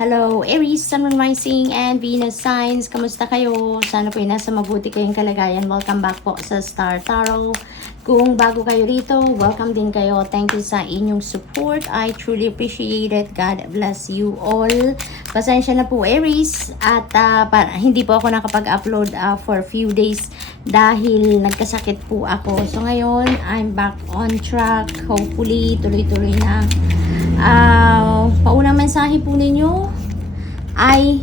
Hello, Aries, Sun, Moon, Rising, and Venus signs. Kamusta kayo? Sana po ay nasa mabuti kayong kalagayan. Welcome back po sa Star Tarot. Kung bago kayo rito, welcome din kayo. Thank you sa inyong support. I truly appreciate it. God bless you all. Pasensya na po, Aries. At hindi po ako nakapag-upload for a few days dahil nagkasakit po ako. So ngayon, I'm back on track. Hopefully, tuloy-tuloy na. Paunang mensahe po ninyo ay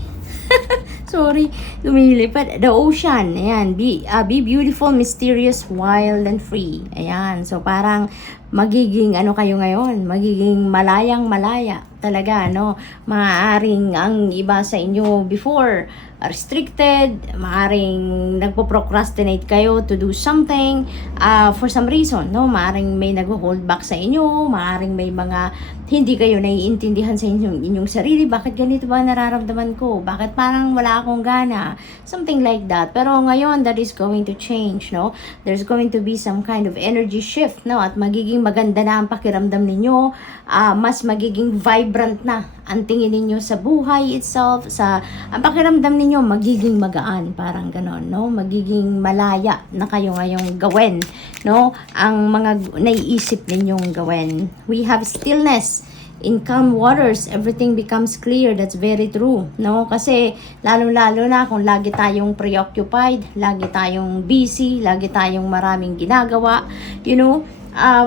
sorry, lumilipad. The ocean, ayan, be beautiful, mysterious, wild, and free. Ayan, so parang magiging ano kayo ngayon, magiging malayang malaya talaga, no? Maaaring ang iba sa inyo before restricted, maaaring nagpo-procrastinate kayo to do something for some reason, no? Maaaring may nag-hold back sa inyo, maaaring may mga hindi kayo naiintindihan sa inyong sarili. Bakit ganito ba nararamdaman ko? Bakit parang wala akong gana? Something like that. Pero ngayon, that is going to change, no? There's going to be some kind of energy shift, no? At magiging maganda na ang pakiramdam ninyo. Mas magiging vibrant na ang tingin ninyo sa buhay itself. Ang pakiramdam ninyo magiging magaan. Parang ganon, no? Magiging malaya na kayo ngayong gawin, no? Ang mga naiisip ninyong gawin. We have stillness. In calm waters, everything becomes clear. That's very true, no? Kasi lalo-lalo na kung lagi tayong preoccupied, lagi tayong busy, lagi tayong maraming ginagawa, you know,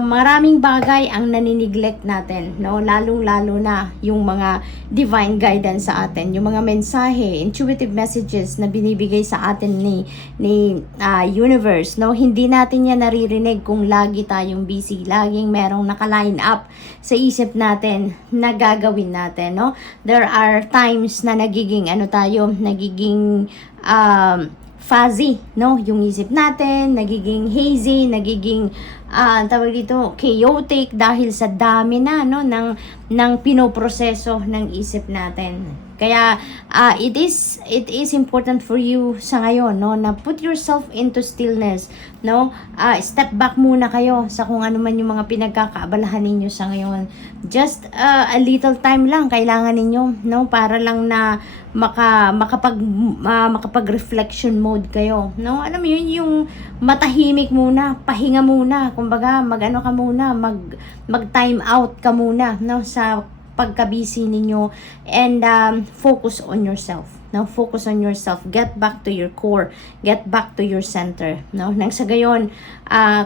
maraming bagay ang naniniglect natin, no? Lalong-lalo na yung mga divine guidance sa atin, yung mga mensahe, intuitive messages na binibigay sa atin ni universe, no? Hindi natin yan naririnig kung lagi tayong busy, laging merong naka-line up sa isip natin na gagawin natin, no? There are times na nagiging fuzzy, no? Yung isip natin, nagiging hazy, nagiging tawag dito, chaotic dahil sa dami na, no, ng pinoproseso ng isip natin. Kaya it is important for you sa ngayon, no, na put yourself into stillness, no? Step back muna kayo sa kung ano man yung mga pinagkakaabalahan ninyo sa ngayon. Just a little time lang kailangan ninyo, no, para lang na makapag-reflection mode kayo, no? Alam mo yun, yung matahimik muna, pahinga muna, kumbaga mag-ano ka muna, mag-time out ka muna, no, sa pagka-busy ninyo, and focus on yourself. Now, focus on yourself. Get back to your core. Get back to your center. No? Nang sa gayon,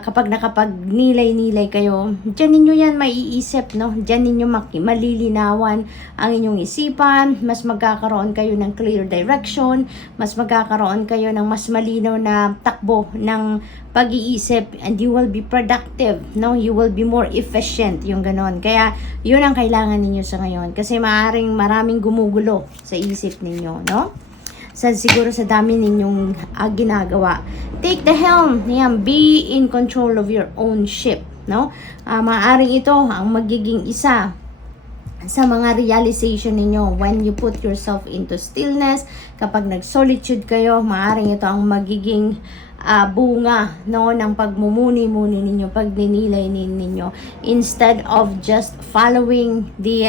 kapag nakapagnilay-nilay kayo, dyan ninyo yan maiisip. No? Dyan ninyo malilinawan ang inyong isipan. Mas magkakaroon kayo ng clear direction. Mas magkakaroon kayo ng mas malinaw na takbo ng pag-iisip, and you will be productive. No? You will be more efficient. Yung ganon. Kaya, yun ang kailangan ninyo sa ngayon. Kasi maraming gumugulo sa isip ninyo. No? Siguro sa dami ninyong ginagawa. Take the helm. Yan, be in control of your own ship, no? Maaaring ito ang magiging isa sa mga realization ninyo when you put yourself into stillness. Kapag nag-solitude kayo, maaaring ito ang magiging bunga, no, ng pagmumuni-muni ninyo, pagninilay ninyo, instead of just following the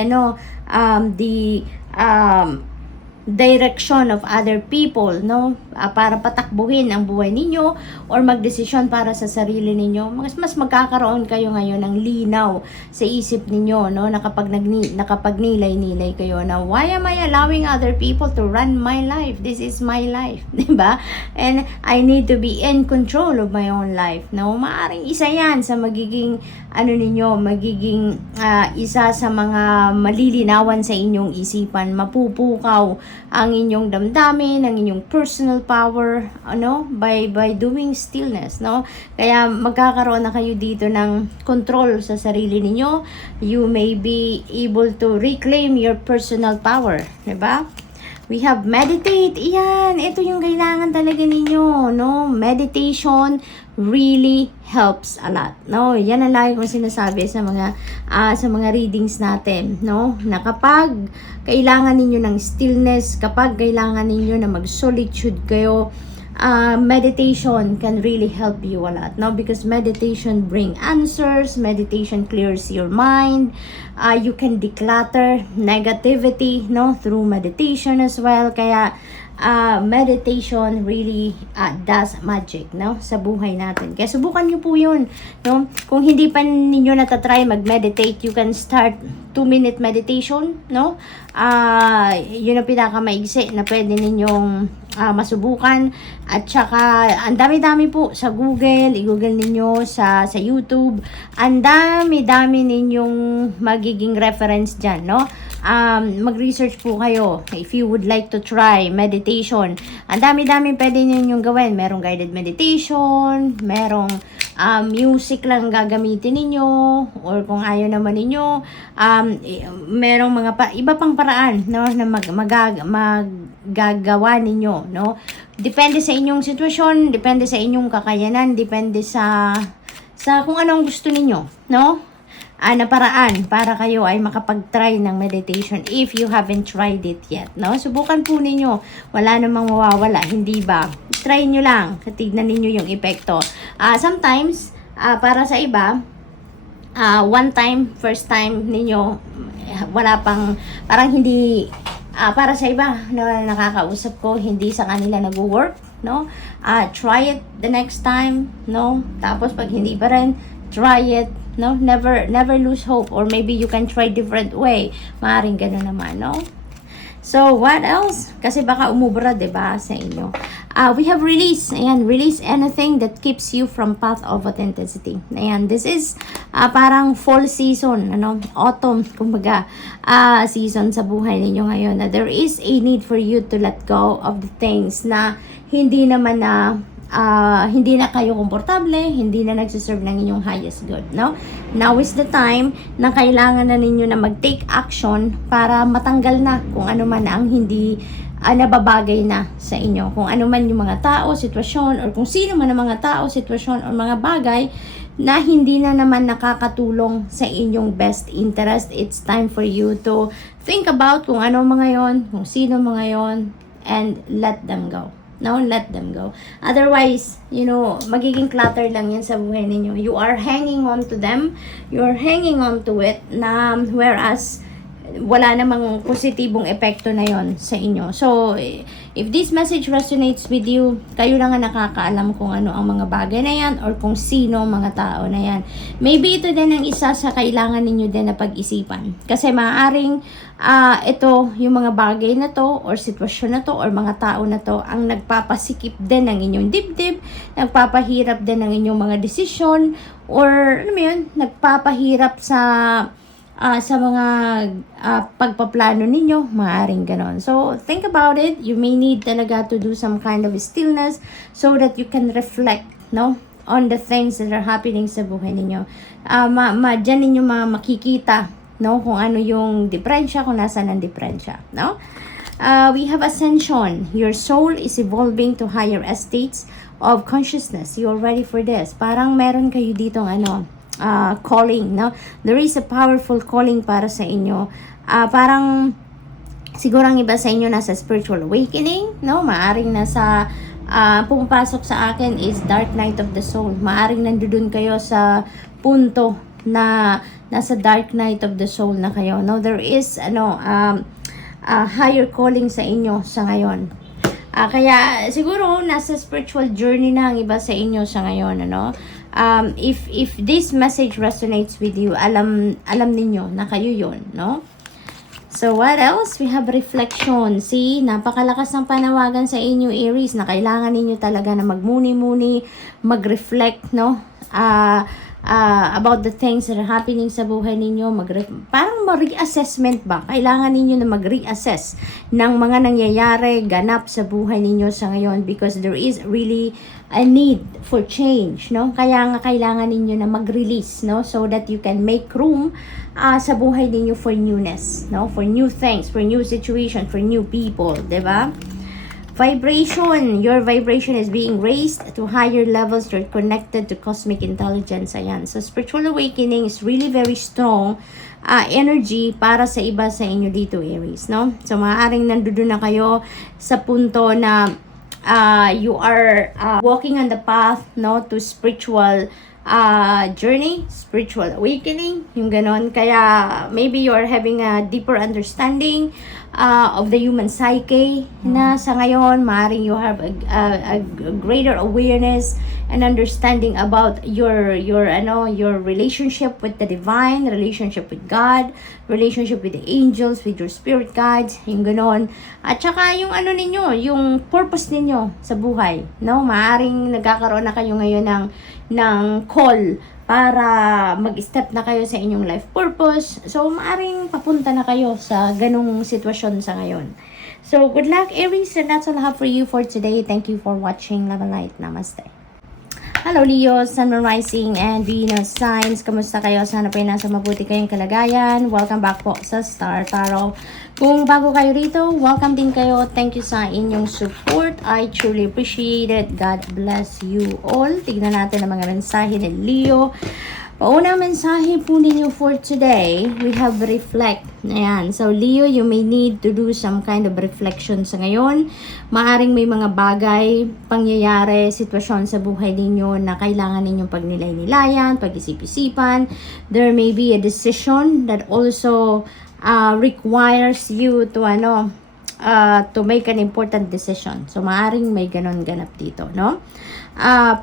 direction of other people, no, para patakbuhin ang buhay ninyo or magdesisyon para sa sarili ninyo. Mas magkakaroon kayo ngayon ng linaw sa isip ninyo, no, na kapag nakapagnilay-nilay kayo na, why am I allowing other people to run my life? This is my life, diba? And I need to be in control of my own life, no? Maaring isa yan sa magiging magiging isa sa mga malilinawan sa inyong isipan. Mapupukaw ang inyong damdamin, ang inyong personal power, by doing stillness, no? Kaya magkakaroon na kayo dito ng control sa sarili ninyo. You may be able to reclaim your personal power, diba? We have meditate. Iyan, ito yung kailangan talaga ninyo, no? Meditation really helps a lot, no? Yan ang lagi kong sinasabi sa mga readings natin, no? Na kapag kailangan ninyo ng stillness, kapag kailangan ninyo na mag-solitude kayo, meditation can really help you a lot, no? Because meditation bring answers, meditation clears your mind, you can declutter negativity, no? Through meditation as well. Kaya meditation really does magic, no? Sa buhay natin. Kaya subukan nyo po yun, no? Kung hindi pa ninyo natatry mag-meditate, you can start 2-minute meditation, no? Yun ang pinakamaigsi na pwede ninyong masubukan. At saka ang dami-dami po sa Google, i-google ninyo sa YouTube, ang dami-dami ninyong magiging reference dyan, no? Mag-research po kayo if you would like to try meditation. Ang dami-dami pwede ninyong gawin. Merong guided meditation, merong music lang gagamitin ninyo, or kung ayaw naman ninyo, merong mga iba pang paraan, no, na maggagawa ninyo, no? Depende sa inyong sitwasyon, depende sa inyong kakayanan, depende sa kung anong gusto ninyo, no? Na paraan para kayo ay makapag-try ng meditation if you haven't tried it yet, no? Subukan po ninyo. Wala namang mawawala, hindi ba? Try nyo lang. Tignan ninyo yung epekto. Sometimes, para sa iba, one time, first time ninyo, wala pang, parang hindi, para sa iba na nakakausap ko, hindi sa kanila nag-work, no? Try it the next time, no? Tapos pag hindi pa rin, try it, no? Never lose hope, or maybe you can try different way. Maaring gano'n naman, no? So, what else? Kasi baka umubra, diba, sa inyo. We have release. Ayan, release anything that keeps you from path of authenticity. Ayan, this is parang fall season, ano? Autumn, kumbaga, season sa buhay ninyo ngayon. Na there is a need for you to let go of the things na hindi naman na hindi na kayo komportable, hindi na nagsiserve ng inyong highest good, no? Now is the time na kailangan na ninyo na mag-take action para matanggal na kung ano man ang hindi nababagay na sa inyo. Kung ano man yung mga tao, sitwasyon, or kung sino man ang mga tao, sitwasyon, or mga bagay na hindi na naman nakakatulong sa inyong best interest. It's time for you to think about kung ano mga yon, kung sino mga yon, and let them go. No, let them go. Otherwise, magiging clutter lang yan sa buhay ninyo. You are hanging on to them. You are hanging on to it. Whereas, wala namang positibong epekto na yon sa inyo. So, if this message resonates with you, kayo lang ang nakakaalam kung ano ang mga bagay na yan, or kung sino ang mga tao na yan. Maybe ito din ang isa sa kailangan ninyo din na pag-isipan. Kasi maaaring ito, yung mga bagay na to, or sitwasyon na to, or mga tao na to, ang nagpapasikip din ng inyong dibdib, nagpapahirap din ng inyong mga desisyon, or nagpapahirap sa mga pagpaplano ninyo, maaaring ganon. So, think about it. You may need talaga to do some kind of stillness so that you can reflect, no, on the things that are happening sa buhay ninyo. Dyan ninyo makikita, no, kung ano yung diferensya, kung nasaan ang diferensya, no? We have ascension. Your soul is evolving to higher estates of consciousness. You're ready for this. Parang meron kayo ditong calling, no? There is a powerful calling para sa inyo. Parang siguro ang iba sa inyo nasa spiritual awakening, no? Maaring nasa pumapasok sa akin is dark night of the soul. Maaring nandoon kayo sa punto na nasa dark night of the soul na kayo, no? There is higher calling sa inyo sa ngayon. Kaya siguro nasa spiritual journey na ang iba sa inyo sa ngayon, ano? If this message resonates with you, alam ninyo na kayo yon, no? So, what else? We have reflection. See, napakalakas ng panawagan sa inyo, Aries, na kailangan ninyo talaga na magmuni-muni, mag-reflect, no? About the things that are happening sa buhay ninyo, parang mag-reassessment ba? Kailangan ninyo na mag-reassess ng mga nangyayari, ganap sa buhay ninyo sa ngayon, because there is really a need for change, no? Kaya nga kailangan ninyo na mag-release, no? So that you can make room sa buhay ninyo for newness, no? For new things, for new situation, for new people, diba? Vibration. Your vibration is being raised to higher levels. You're connected to cosmic intelligence. Ayan. So, spiritual awakening is really very strong energy para sa iba sa inyo dito, Aries, no? So, maaaring nandoon na kayo sa punto na you are walking on the path, no, to spiritual journey, spiritual awakening, yung ganon. Kaya maybe you are having a deeper understanding of the human psyche na sa ngayon, maaaring you have a greater awareness and understanding about your relationship with the divine, relationship with God, relationship with the angels, with your spirit guides, yung ganon. At saka yung ninyo, yung purpose ninyo sa buhay, no? Maaaring nagkakaroon na kayo ngayon ng call para mag-step na kayo sa inyong life purpose. So, maaaring papunta na kayo sa ganung sitwasyon sa ngayon. So, good luck, Aries, and that's all I have for you for today. Thank you for watching. Love and light. Namaste. Hello, Leo, Sun, Moon, Rising, and Venus signs. Kamusta kayo? Sana po nasa mabuti kayong kalagayan. Welcome back po sa Star Tarot. Kung bago kayo rito, welcome din kayo. Thank you sa inyong support. I truly appreciate it. God bless you all. Tignan natin ang mga mensahe ni Leo. Paunang mensahe po ninyo for today, we have reflect. Ayan. So, Leo, you may need to do some kind of reflection sa ngayon. Maaring may mga bagay, pangyayari, sitwasyon sa buhay ninyo na kailangan ninyong pagnilay-nilayan, pag-isip-isipan. There may be a decision that also requires you to make an important decision. So, maaring may ganon ganap dito, no?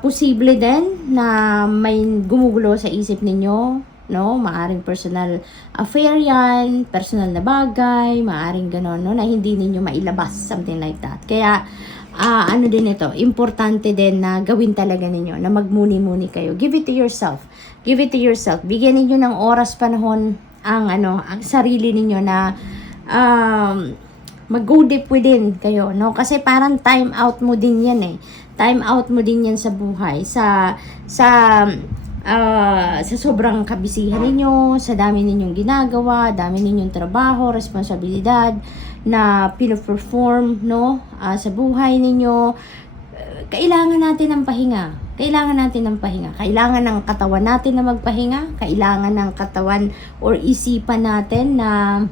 Posible din na may gumugulo sa isip ninyo, no? Maaring personal affair yan, personal na bagay, maaring ganon, no? Na hindi ninyo mailabas, something like that. Kaya, ano din ito, importante din na gawin talaga ninyo, na magmuni-muni kayo. Give it to yourself. Give it to yourself. Bigyan ninyo ng oras, panahon, ang sarili ninyo na, mag-go deep within kayo, no? Kasi parang time out mo din yan eh. Time out mo din yan sa buhay. Sa sobrang kabisihan ninyo, sa dami ninyong ginagawa, dami ninyong trabaho, responsibilidad na pino-perform, no? Sa buhay ninyo. Kailangan natin ng pahinga. Kailangan natin ng pahinga. Kailangan ng katawan natin na magpahinga. Kailangan ng katawan or isipan natin na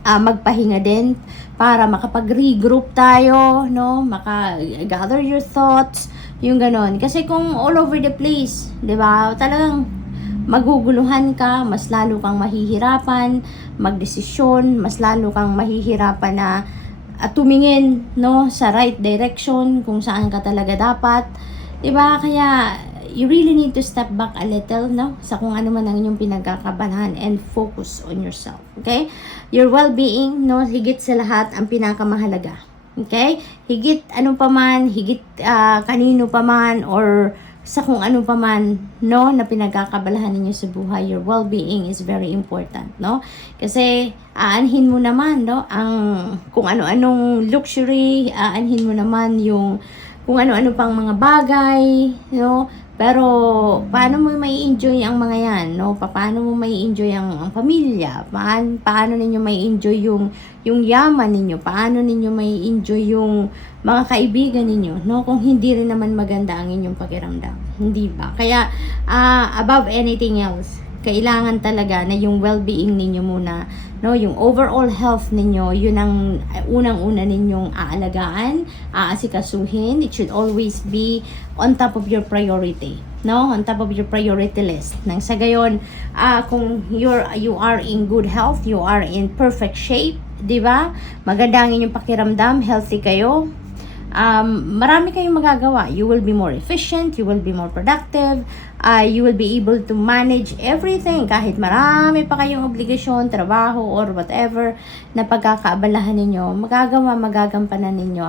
magpahinga din para makapag-regroup tayo, no? Maka-gather your thoughts, yung ganon. Kasi kung all over the place, di ba? Talagang maguguluhan ka, mas lalo kang mahihirapan magdesisyon, mas lalo kang mahihirapan na tumingin, no, sa right direction kung saan ka talaga dapat. Di ba? Kaya you really need to step back a little, no? Sa kung ano man ang inyong pinagkakabanhan and focus on yourself. Okay? Your well-being, no? Higit sa lahat ang pinakamahalaga. Okay? Higit ano pa man, higit kanino pa man, or sa kung ano pa man, no? Na pinagkakabalahan ninyo sa buhay, your well-being is very important, no? Kasi aanhin mo naman, no? Ang kung ano-anong luxury, aanhin mo naman yung kung ano-ano pang mga bagay, no? Pero, paano mo may enjoy ang mga yan, no? Paano mo may enjoy ang pamilya? Paano ninyo may enjoy yung yaman ninyo? Paano ninyo may enjoy yung mga kaibigan ninyo, no? Kung hindi rin naman maganda ang inyong pakiramdam. Hindi ba? Kaya, above anything else, kailangan talaga na yung well-being ninyo muna, no? Yung overall health ninyo, yun ang unang-una ninyong aalagaan, aasikasuhin. It should always be on top of your priority, no? On top of your priority list. Nang sa gayon, kung you are in good health, you are in perfect shape, di ba? Maganda ang inyong pakiramdam, healthy kayo. Marami kayong magagawa. You will be more efficient, you will be more productive, you will be able to manage everything. Kahit marami pa kayong obligasyon, trabaho, or whatever na pagkakaabalahan ninyo, magagampanan ninyo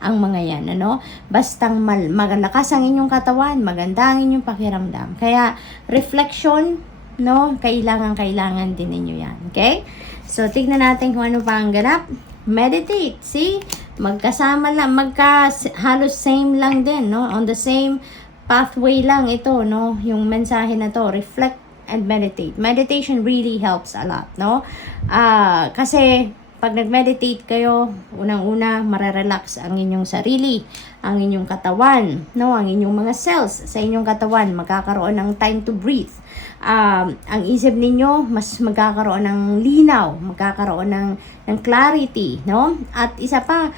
ang mga yan, ano? Bastang magalakas ang inyong katawan, maganda ang inyong pakiramdam. Kaya, reflection, no? Kailangan din ninyo yan. Okay? So, tignan natin kung ano pa ang ganap. Meditate. See? Magkasama lang, halos same lang din, no? On the same pathway lang ito, no? Yung mensahe na to, reflect and meditate. Meditation really helps a lot, no? Kasi pag nag-meditate kayo, unang-una, marerelax ang inyong sarili, ang inyong katawan, no? Ang inyong mga cells sa inyong katawan, magkakaroon ng time to breathe. Ang isip ninyo, mas magkakaroon ng linaw, magkakaroon ng clarity, no? At isa pa,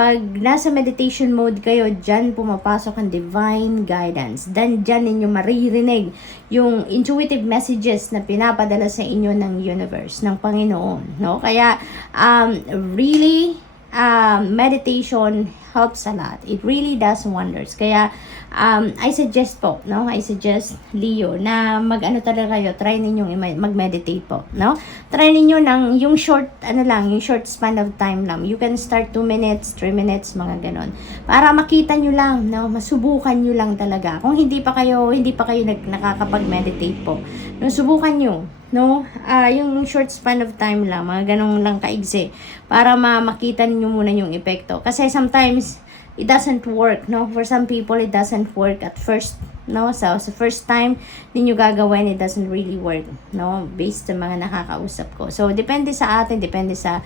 pag nasa meditation mode kayo, dyan pumapasok ang divine guidance. Dyan ninyo maririnig yung intuitive messages na pinapadala sa inyo ng universe, ng Panginoon, no? Kaya, really, meditation helps a lot. It really does wonders. Kaya, I suggest po, no? I suggest, Leo, na mag-ano talaga kayo, try ninyong mag-meditate po, no? Try ninyo ng, yung short, yung short span of time lang. You can start 2 minutes, 3 minutes, mga ganon. Para makita nyo lang, no? Masubukan nyo lang talaga. Kung hindi pa kayo nakakapag-meditate po, no? Subukan nyo, no? Yung short span of time lang, mga ganong lang kaigsi, para makita niyo muna yung epekto. Kasi sometimes, it doesn't work, no? For some people, it doesn't work at first, no? So, sa first time ninyo gagawin, it doesn't really work, no? Based sa mga nakakausap ko. So, depende sa atin, depende sa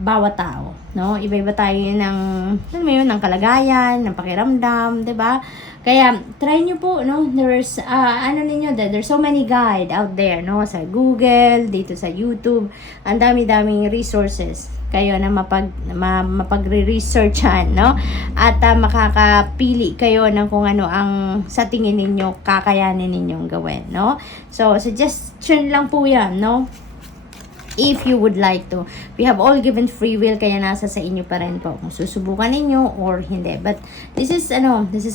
bawat tao, no? Iba-iba tayo ng kalagayan, ng pakiramdam, 'di ba? Kaya try niyo po, no? There's there's so many guide out there, no? Sa Google, dito sa YouTube, ang dami-daming resources kayo na mapagre-researchan, no? At makakapili kayo ng kung ano ang sa tingin ninyo kakayanin ninyong gawin, no? So, suggestion lang po 'yan, no? If you would like to. We have all given free will, kaya nasa sa inyo pa rin po kung susubukan ninyo or hindi. But this is a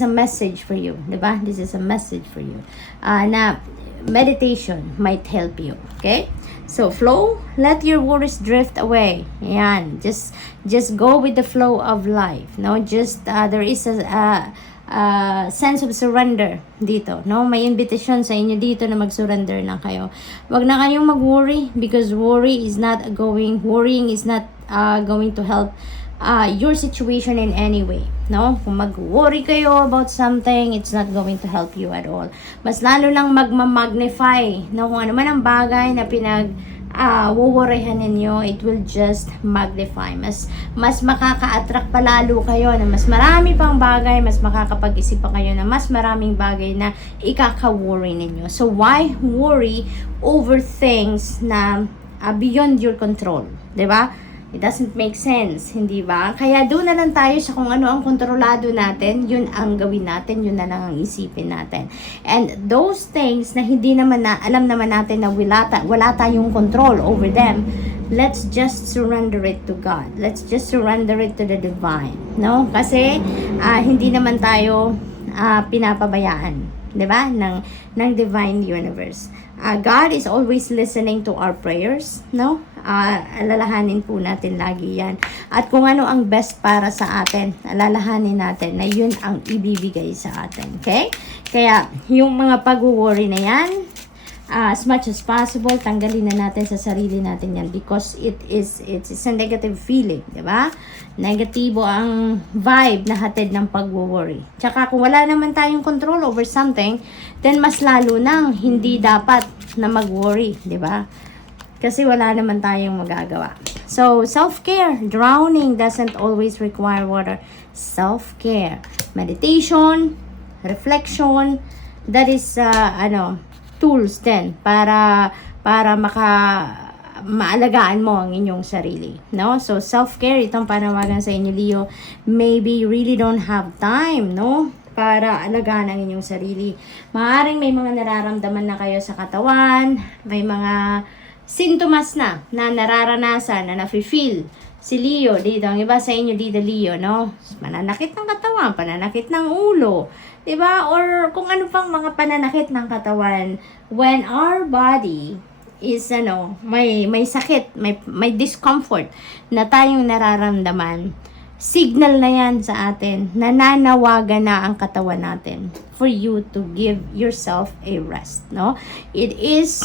message for you, 'di ba? This is a message for you. Na meditation might help you, okay? So, flow, let your worries drift away. Yan, just go with the flow of life, no? There is a sense of surrender dito, no? May invitation sa inyo dito na mag-surrender lang kayo. Wag na kayong mag-worry, because worrying is not going to help your situation in any way, no? Kung mag-worry kayo about something, it's not going to help you at all. Mas lalo lang magma-magnify, no? Kung ano man ang bagay na wuworihan ninyo, it will just magnify. Mas makaka-attract palalo kayo na mas marami pang bagay, mas makakapag-isip pa kayo na mas maraming bagay na ikaka-worry ninyo. So, why worry over things na beyond your control? 'Di ba? It doesn't make sense, hindi ba? Kaya doon na lang tayo sa kung ano ang kontrolado natin, yun ang gawin natin, yun na lang ang isipin natin. And those things na hindi naman alam naman natin na wala tayong control over them, let's just surrender it to God. Let's just surrender it to the divine, no? Kasi hindi naman tayo pinapabayaan, 'di ba? ng divine universe. God is always listening to our prayers, no? Alalahanin po natin lagi yan. At kung ano ang best para sa atin, alalahanin natin na yun ang ibibigay sa atin. Okay? Kaya, yung mga pag-worry na yan, as much as possible, tanggalin na natin sa sarili natin yan, because it's a negative feeling, di ba? Negatibo ang vibe na hatid ng pag-worry. Tsaka kung wala naman tayong control over something, then mas lalo nang hindi dapat na mag-worry, di ba? Kasi wala naman tayong magagawa. So, self-care. Drowning doesn't always require water. Self-care. Meditation, reflection, that is, tools din para maalagaan mo ang inyong sarili, no? So, self-care, itong panawagan sa inyo, Leo. Maybe you really don't have time, no? Para alagaan ang inyong sarili. Maaaring may mga nararamdaman na kayo sa katawan, may mga sintomas na nararanasan, na nafe-feel si Leo dito. Ang iba sa inyo dito, Leo, no? Mananakit ng katawan, pananakit ng ulo, diba? Or kung ano pang mga pananakit ng katawan. When our body is, may sakit, may discomfort na tayong nararamdaman, signal na yan sa atin, nananawagan na ang katawan natin for you to give yourself a rest, no? It is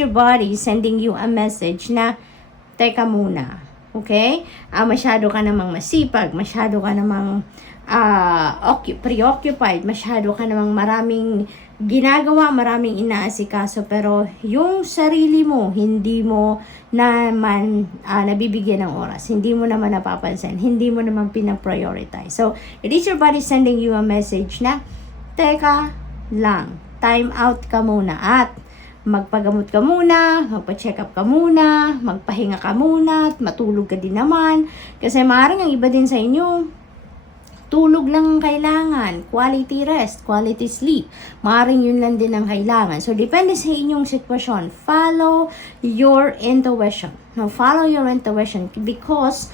your body sending you a message na, teka muna, okay? Masyado ka namang masipag, masyado ka namang preoccupied, masyado ka namang maraming ginagawa, maraming inaasikaso, pero yung sarili mo, hindi mo naman nabibigyan ng oras, hindi mo naman napapansin, hindi mo naman pinaprioritize. So, it is your body sending you a message na, teka lang, time out ka muna, at magpagamot ka muna, magpa-check up ka muna, magpahinga ka muna, at matulog ka din naman. Kasi maaaring ang iba din sa inyo, tulog lang ang kailangan, quality rest, quality sleep. Maaaring yun lang din ang kailangan. So, depende sa inyong sitwasyon. Follow your intuition. No, follow your intuition because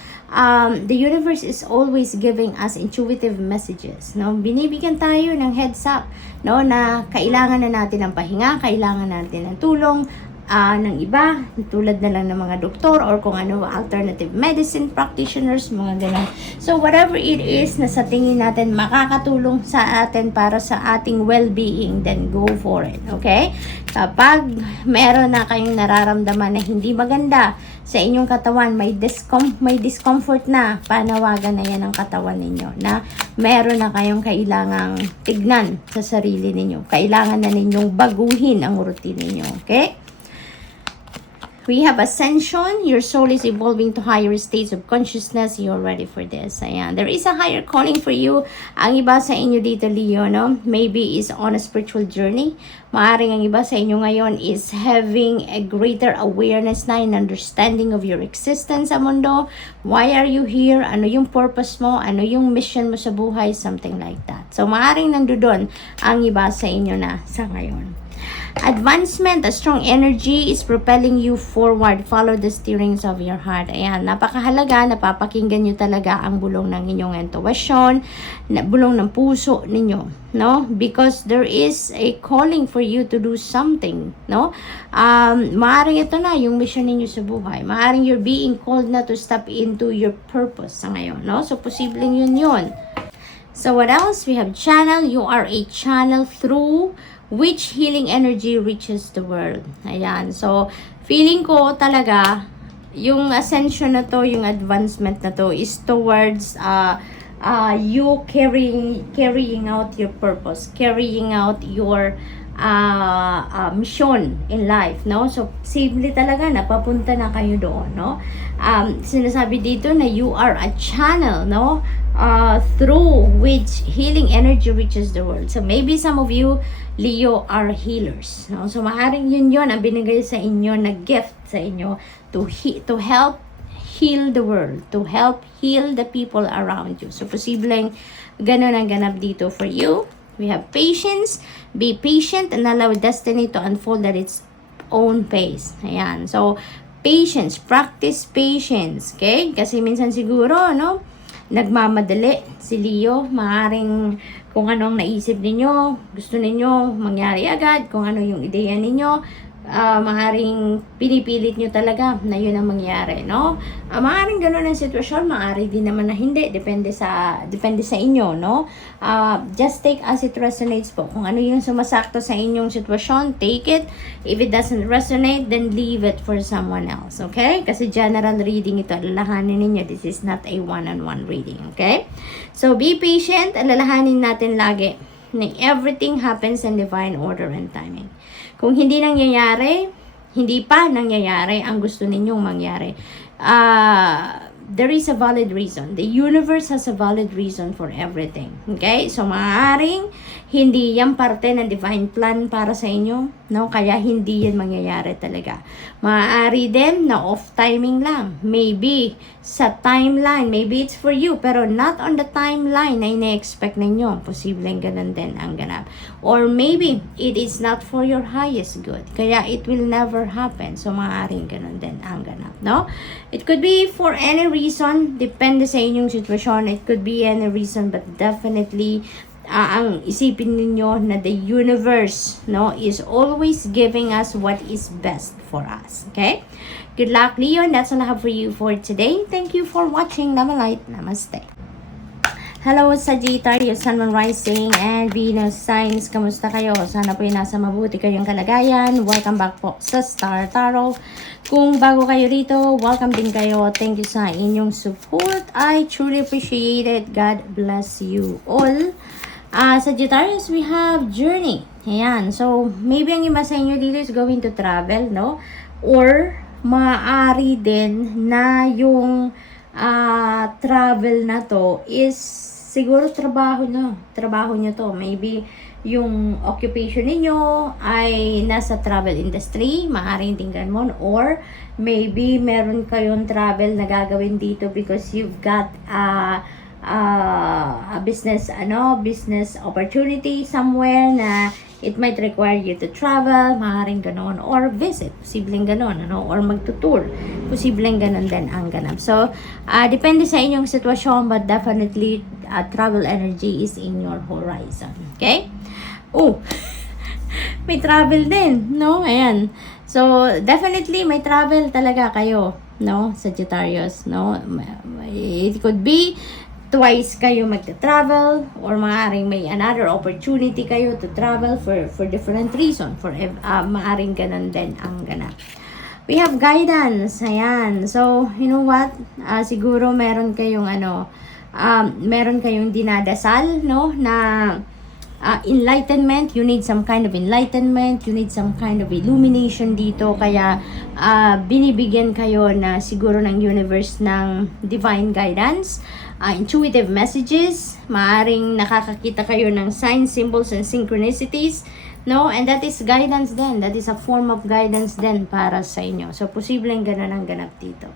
the universe is always giving us intuitive messages. No, binibigyan tayo ng heads up, no, na kailangan na natin ng pahinga, kailangan natin ng tulong ng iba, tulad na lang ng mga doktor or kung ano, alternative medicine practitioners, mga ganun. So, whatever it is na sa tingin natin makakatulong sa atin para sa ating well-being, then go for it, okay? Kapag meron na kayong nararamdaman na hindi maganda sa inyong katawan, may discomfort na, panawagan na yan ng katawan ninyo na meron na kayong kailangang tignan sa sarili ninyo. Kailangan na ninyong baguhin ang routine ninyo, okay? We have ascension. Your soul is evolving to higher states of consciousness. You're ready for this. Ayan. There is a higher calling for you. Ang iba sa inyo dito, Leo, no? Maybe is on a spiritual journey. Maaring ang iba sa inyo ngayon is having a greater awareness na and understanding of your existence sa mundo. Why are you here? Ano yung purpose mo? Ano yung mission mo sa buhay? Something like that. So, maaring nandoon ang iba sa inyo na sa ngayon. Advancement, a strong energy is propelling you forward. Follow the steerings of your heart. Ayan, napakahalaga, napapakinggan nyo talaga ang bulong ng inyong intuition, bulong ng puso ninyo, no? Because there is a calling for you to do something, no? Maaring ito na yung mission ninyo sa buhay. Maaring you're being called na to step into your purpose sa ngayon, no? So, posibleng yun. So, what else? We have channel. You are a channel through which healing energy reaches the world. Ayan. So, feeling ko talaga, yung ascension na to, yung advancement na to, is towards you carrying out your purpose, carrying out your mission in life, no? So, simple talaga, napapunta na kayo doon, no? Sinasabi dito na you are a channel, no? Through which healing energy reaches the world. So, maybe some of you, Leo, are healers, no? So, maaaring yun ang binigay sa inyo na gift sa inyo to help heal the world, to help heal the people around you. So, posibleng ganun ang ganap dito for you. We have patience. Be patient and allow destiny to unfold at its own pace. Ayan. So, patience. Practice patience. Okay? Kasi minsan siguro, no? Nagmamadali si Leo. Maaring kung ano ang naisip ninyo, gusto ninyo mangyari agad. Kung ano yung ideya ninyo, maaring pinipilit nyo talaga na yun ang mangyari, no? Maaring ganun ang sitwasyon, maaring din naman na hindi, depende sa inyo, no? Just take as it resonates po. Kung ano yung sumasakto sa inyong sitwasyon, take it. If it doesn't resonate, then leave it for someone else, okay? Kasi general reading ito, alalahanin ninyo, this is not a one-on-one reading, okay? So, be patient, alalahanin natin lagi na everything happens in divine order and timing. Kung hindi pa nangyayari ang gusto ninyong mangyari, there is a valid reason. The universe has a valid reason for everything. Okay? So, maaaring hindi yan parte ng divine plan para sa inyo, no? Kaya hindi yan mangyayari talaga. Maaari din na off timing lang. Maybe sa timeline, maybe it's for you, pero not on the timeline na ina-expect ninyo. Posibleng ganun din ang ganap. Or maybe it is not for your highest good. Kaya it will never happen. So, maaaring ganun din ang ganap, no? It could be for any reason. Depende sa inyong sitwasyon. It could be any reason, but definitely ang isipin ninyo na the universe, no, is always giving us what is best for us. Okay? Good luck, Leo. That's all I have for you for today. Thank you for watching. Namalight. Namaste. Hello, Sagittarius, Sun, Moon, Rising, and Venus signs. Kamusta kayo? Sana po yung nasa mabuti kayong kalagayan. Welcome back po sa Star Tarot. Kung bago kayo rito, welcome din kayo. Thank you sa inyong support. I truly appreciate it. God bless you all. Sagittarius, we have journey. Ayan. So, maybe ang iba sa inyo dito is going to travel, no? Or, maaari din na yung travel na to is siguro trabaho nyo to. Maybe yung occupation ninyo ay nasa travel industry, maaaring din ganun, or maybe meron kayong travel na gagawin dito because you've got a business opportunity somewhere na it might require you to travel, maaaring ganon, or visit, posibleng ganon, or magtutour, posibleng ganon din ang ganap. So, depende sa inyong sitwasyon, but definitely, travel energy is in your horizon. Okay? Oh, may travel din, no? Ayan. So, definitely, may travel talaga kayo, no? Sagittarius, no? It could be twice kayo magta-travel or maaaring may another opportunity kayo to travel for different reason. Maaaring ganun din ang ganap. We have guidance. Ayan. So, you know what? Siguro meron kayong meron kayong dinadasal, no? Na enlightenment, you need some kind of enlightenment, you need some kind of illumination dito, kaya binibigyan kayo na siguro ng universe ng divine guidance, intuitive messages, maaring nakakakita kayo ng signs, symbols, and synchronicities, no? And that is guidance din, that is a form of guidance din para sa inyo. So, posibleng ganun ang ganap dito.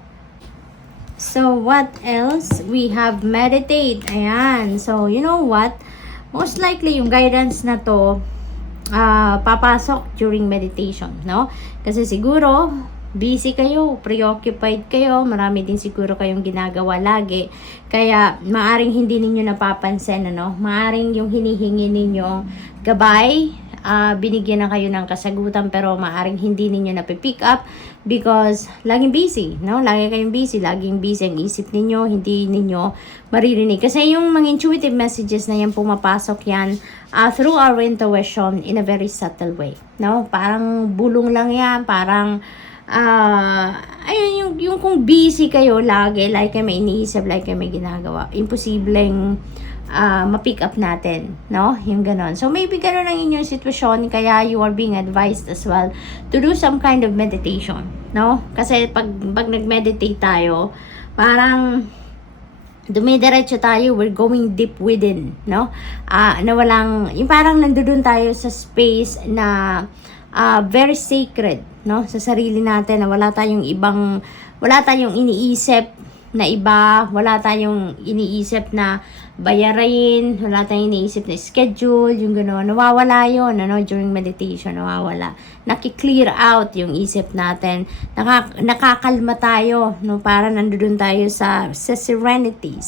So, what else? We have meditate. Ayan. So, you know what? Most likely, yung guidance na to, papasok during meditation, no? Kasi siguro, busy kayo, preoccupied kayo, marami din siguro kayong ginagawa lagi. Kaya, maaring hindi ninyo napapansin, Maaring yung hinihingi ninyo gabay, binigyan na kayo ng kasagutan, pero maaring hindi ninyo napipick up because laging busy, no? Lagi kayong busy, laging busy ang isip ninyo, hindi ninyo maririnig. Kasi yung mga intuitive messages na yan, pumapasok yan through our intuition in a very subtle way, no? Parang bulong lang yan, parang ayun, yung kung busy kayo lagi, like kayo may iniisip, like kayo may ginagawa, imposibleng ma-pick up natin, no? Yung ganon. So, maybe ganon ang inyong sitwasyon, kaya you are being advised as well to do some kind of meditation, no? Kasi pag nag-meditate tayo, parang dumidiretso tayo, we're going deep within, no? Na walang, yung parang nandoon tayo sa space na very sacred, no? Sa sarili natin, na wala tayong iniisip na iba, wala tayong iniisip na bayarin, wala tayong iniisip na schedule, yung gano'n, nawawala yun, during meditation, nawawala. Naki-clear out yung isip natin, nakakalma tayo, no, para nandoon tayo sa serenity,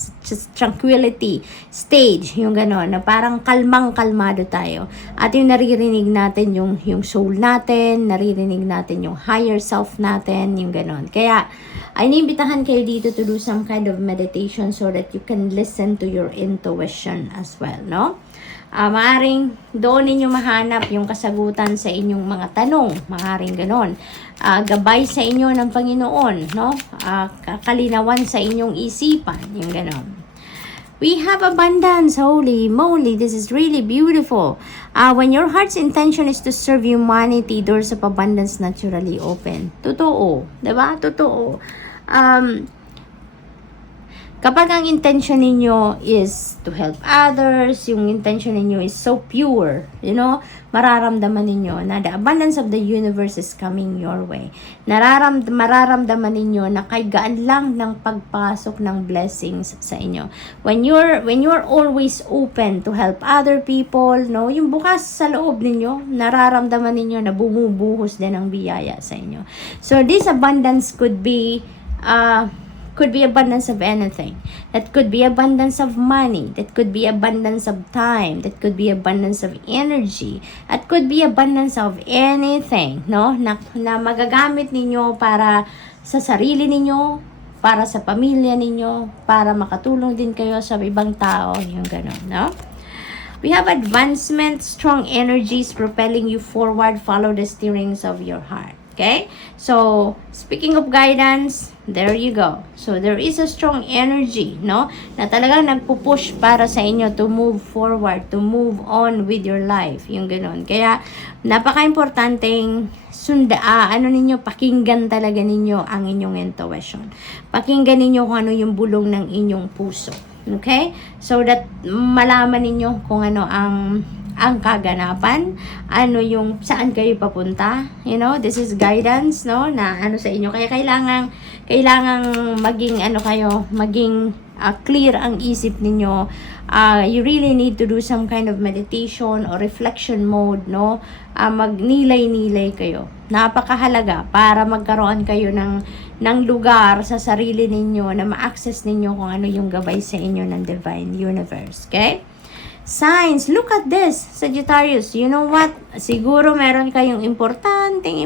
tranquility stage, yung gano'n, na parang kalmang-kalmado tayo. At yung naririnig natin, yung soul natin, naririnig natin yung higher self natin, yung gano'n. Kaya, ay iniimbitahan kayo dito to do some kind of meditation so that you can listen to your intuition as well, no? Maaring doon ninyo mahanap yung kasagutan sa inyong mga tanong, maaring ganon. Gabay sa inyo ng Panginoon, no? Kalinawan sa inyong isipan, yung ganon. We have abundance, holy moly, this is really beautiful. When your heart's intention is to serve humanity, doors of abundance naturally open. Totoo, diba? Totoo. Kapag ang intention ninyo is to help others, yung intention ninyo is so pure, mararamdaman ninyo na the abundance of the universe is coming your way. Mararamdaman ninyo na kay gaan lang ng pagpasok ng blessings sa inyo. When you're always open to help other people, no, yung bukas sa loob ninyo, nararamdaman ninyo na bumubuhos din ang biyaya sa inyo. So this abundance could be abundance of anything. That could be abundance of money. That could be abundance of time. That could be abundance of energy. That could be abundance of anything, no? Na magagamit ninyo para sa sarili ninyo, para sa pamilya ninyo, para makatulong din kayo sa ibang tao, yung gano'n, no? We have advancement, strong energies propelling you forward. Follow the steerings of your heart. Okay? So, speaking of guidance, there you go. So, there is a strong energy, no? Na talagang nagpupush para sa inyo to move forward, to move on with your life. Yung gano'n. Kaya, napaka-importanteng pakinggan talaga ninyo ang inyong intuition. Pakinggan ninyo kung ano yung bulong ng inyong puso. Okay? So that malaman ninyo kung ano ang ang kaganapan, ano yung saan kayo papunta, this is guidance, no, na ano sa inyo. Kaya kailangang maging maging clear ang isip ninyo. You really need to do some kind of meditation or reflection mode, no? Magnilay-nilay kayo. Napakahalaga para magkaroon kayo ng lugar sa sarili ninyo na ma-access ninyo kung ano yung gabay sa inyo ng divine universe. Okay? Signs, look at this, Sagittarius. You know what? Siguro meron kayong importanteng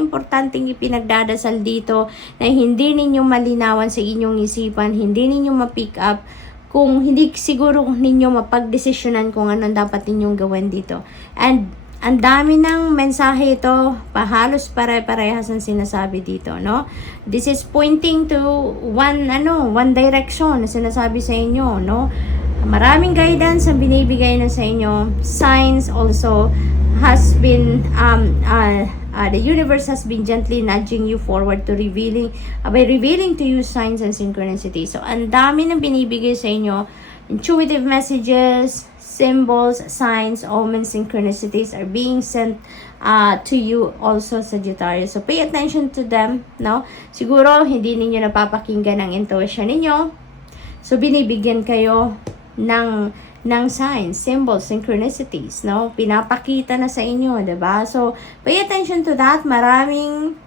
ipinagdadasal dito na hindi ninyo malinawan sa inyong isipan, hindi ninyo ma-pick up, kung hindi siguro ninyo mapagdesisyonan kung anong dapat ninyong gawin dito. And ang dami ng mensahe ito, halos pare-parehas ang sinasabi dito, no? This is pointing to one direction na sinasabi sa inyo, no? Maraming guidance ang binibigay na sa inyo. Signs also has been the universe has been gently nudging you forward to by revealing to you signs and synchronicity. So ang dami ng binibigay sa inyo, intuitive messages, symbols, signs, omens, synchronicities are being sent to you also, Sagittarius. So pay attention to them, no? Siguro hindi ninyo napapakinggan ang intuition ninyo. So binibigyan kayo ng signs, symbols, synchronicities, no? Pinapakita na sa inyo, 'di ba? So, pay attention to that. Maraming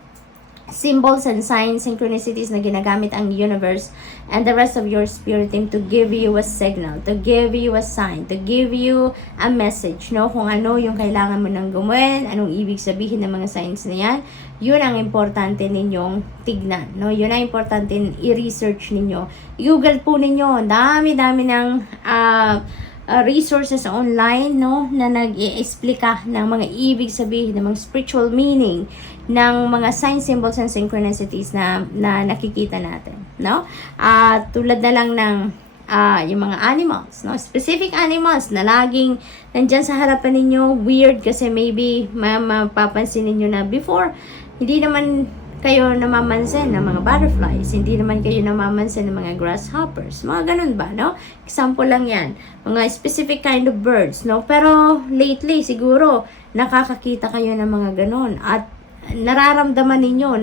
symbols and signs, synchronicities na ginagamit ang universe and the rest of your spirit team to give you a signal, to give you a sign, to give you a message, no? Kung ano yung kailangan mo nang gawin, anong ibig sabihin ng mga signs na yan, yun ang importante ninyong tignan, no? Yun ang importante i-research ninyo. I-google po ninyo, dami-dami ng resources online, no, na nag-i-explika ng mga ibig sabihin, ng mga spiritual meaning ng mga signs, symbols, and synchronicities na nakikita natin, no? Tulad na lang ng yung mga animals, no? Specific animals na laging nandyan sa harapan ninyo. Weird kasi maybe mapapansin ninyo na before, hindi naman kayo namamansin ng mga butterflies, hindi naman kayo namamansin ng mga grasshoppers, mga ganun ba, no? Example lang yan, mga specific kind of birds, no? Pero lately siguro nakakakita kayo ng mga ganun at nararamdaman ninyo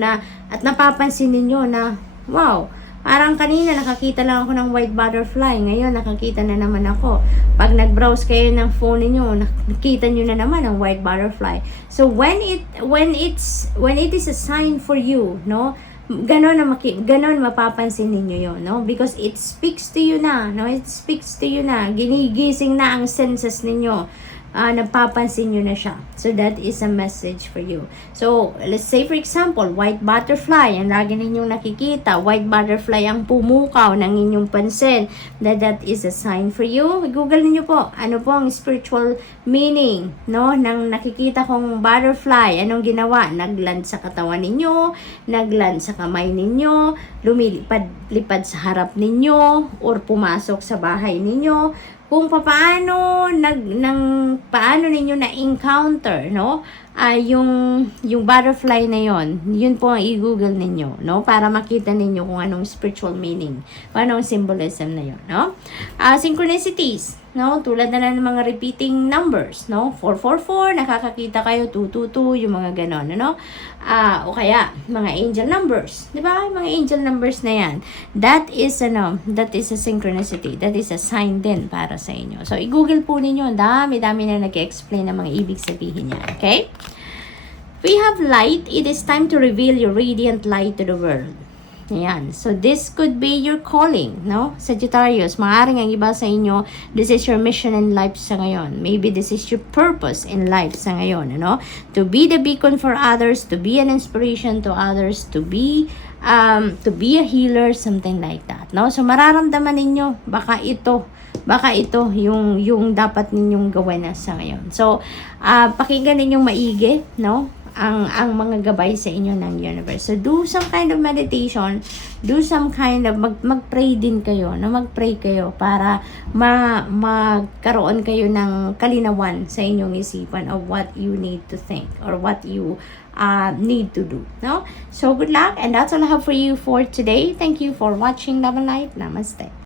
at napapansin ninyo na wow, parang kanina nakakita lang ako ng white butterfly, ngayon nakakita na naman ako. Pag nag-browse kayo ng phone niyo, nakita niyo na naman ang white butterfly. So when it is a sign for you, no? Ganon mapapansin ninyo 'yon, no? Because it speaks to you na, no? It speaks to you na, ginigising na ang senses ninyo. Napapansin nyo na siya. So, that is a message for you. So, let's say for example, white butterfly, ang lagi ninyong nakikita, white butterfly ang pumukaw ng inyong pansin, that is a sign for you. Google niyo po, ano po ang spiritual meaning, no, ng nakikita kong butterfly, anong ginawa? Nagland sa katawan ninyo, nagland sa kamay ninyo, lumilipad sa harap ninyo, or pumasok sa bahay ninyo, kung paano ninyo na encounter, no? Yung butterfly na yun po ang i-google ninyo, no? Para makita ninyo kung anong spiritual meaning, kung anong symbolism na yun, no? Synchronicities, no? Tulad na lang ng mga repeating numbers, no? 444, nakakakita kayo, 222, yung mga ganon, no? O kaya, mga angel numbers, di ba? Mga angel numbers na yan. That is a synchronicity. That is a sign din para sa inyo. So, i-google po ninyo, dami-dami na nag-explain ng mga ibig sabihin niya, okay? We have light. It is time to reveal your radiant light to the world. Ayan. So, this could be your calling, no? Sagittarius, maaaring ang iba sa inyo, this is your mission in life sa ngayon. Maybe this is your purpose in life sa ngayon, ano? To be the beacon for others, to be an inspiration to others, to be a healer, something like that, no? So, mararamdaman ninyo, baka ito yung dapat ninyong gawin na sa ngayon. So, pakinggan ninyong maigi, no? Ang mga gabay sa inyo ng universe. So, do some kind of meditation, do some kind of, mag-pray din kayo, no? Mag-pray kayo para magkaroon kayo ng kalinawan sa inyong isipan of what you need to think or what you need to do, no? So, good luck, and that's all I have for you for today. Thank you for watching Love and Light. Namaste.